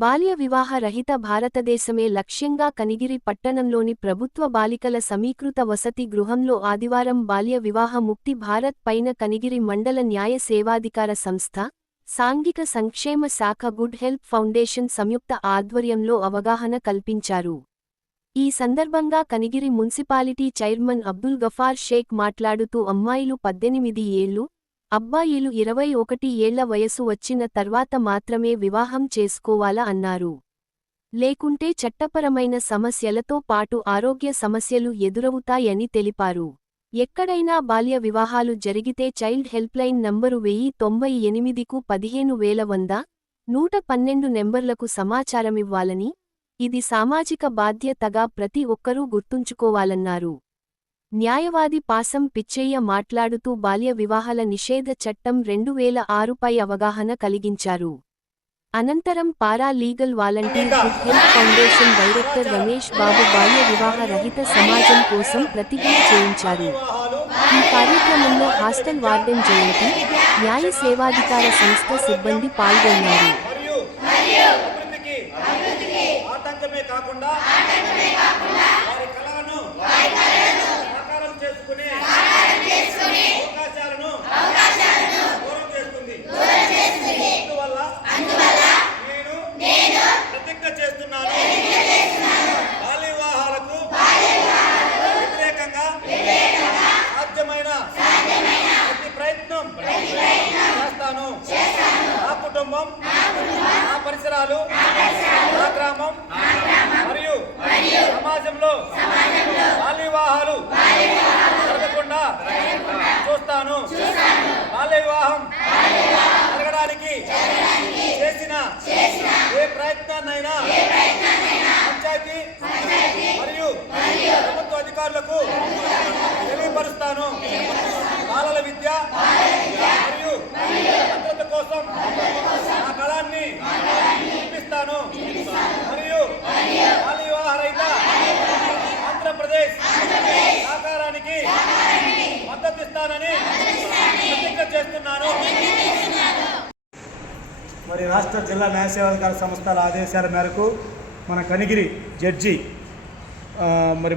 బాల్య వివాహ రహిత భారతదేశమే లక్ష్యంగా కనిగిరి పట్టణంలోని ప్రభుత్వ బాలికల సమీకృత వసతి గృహంలో ఆదివారం బాల్య వివాహ ముక్తి భారత్ పైన కనిగిరి మండల న్యాయ సేవాధికార సంస్థ, సాంఘిక సంక్షేమ శాఖ గుడ్ హెల్ప్ ఫౌండేషన్ సంయుక్త ఆధ్వర్యంలో అవగాహన కల్పించారు. ఈ సందర్భంగా కనిగిరి మున్సిపాలిటీ చైర్మన్ అబ్దుల్ గఫార్ షేక్ మాట్లాడుతూ అమ్మాయిలు 18 ఏళ్లు, అబ్బాయిలు 21 ఏళ్ల వయసు వచ్చిన తర్వాత మాత్రమే వివాహం చేసుకోవాలా అన్నారు. లేకుంటే చట్టపరమైన సమస్యలతో పాటు ఆరోగ్య సమస్యలు ఎదురవుతాయని తెలిపారు. ఎక్కడైనా బాల్య వివాహాలు జరిగితే చైల్డ్ హెల్ప్లైన్ నంబరు 1098కు 15100-112 నెంబర్లకు సమాచారమివ్వాలని, ఇది సామాజిక బాధ్యతగా ప్రతి ఒక్కరూ గుర్తుంచుకోవాలన్నారు. న్యాయవాది పాసం పిచ్చయ్య మాట్లాడుతూ బాల్య వివాహాల నిషేధ చట్టం 2006పై అవగాహన కలిగించారు. అనంతరం para legal volunteer good help foundation director Ramesh Babu బాల్య వివాహ రహిత సమాజం కోసం ప్రతిజ్ఞ చేయించారు. ఈ కార్యక్రమంలో హాస్టల్ వార్డెన్ జయంతి, న్యాయ సేవాధికార సంస్థ సిబ్బంది పాల్గొన్నారు. నా కుటుంబం, నా పరిసరాలు, నా గ్రామం మరియు సమాజంలో బాల్య వివాహాలు జరగకుండా చూస్తాను. బాల్య వివాహం జరగడానికి చేసిన ఏ ప్రయత్నాన్నైనా పంచాయతీ మరియు ప్రభుత్వ అధికారులకు తెలియపరుస్తాను. బాలల విద్య మరియు భద్రత కోసం నా కళాన్ని చూపిస్తాను మరియు బాల్య వివాహ రహిత ఆంధ్రప్రదేశ్ సహకారానికి మద్దతిస్తానని ప్రతిజ్ఞ చేస్తున్నాను. మరి రాష్ట్ర జిల్లా న్యాయ సేవాధికార సంస్థల ఆదేశాల మేరకు మన కనిగిరి జడ్జి మరి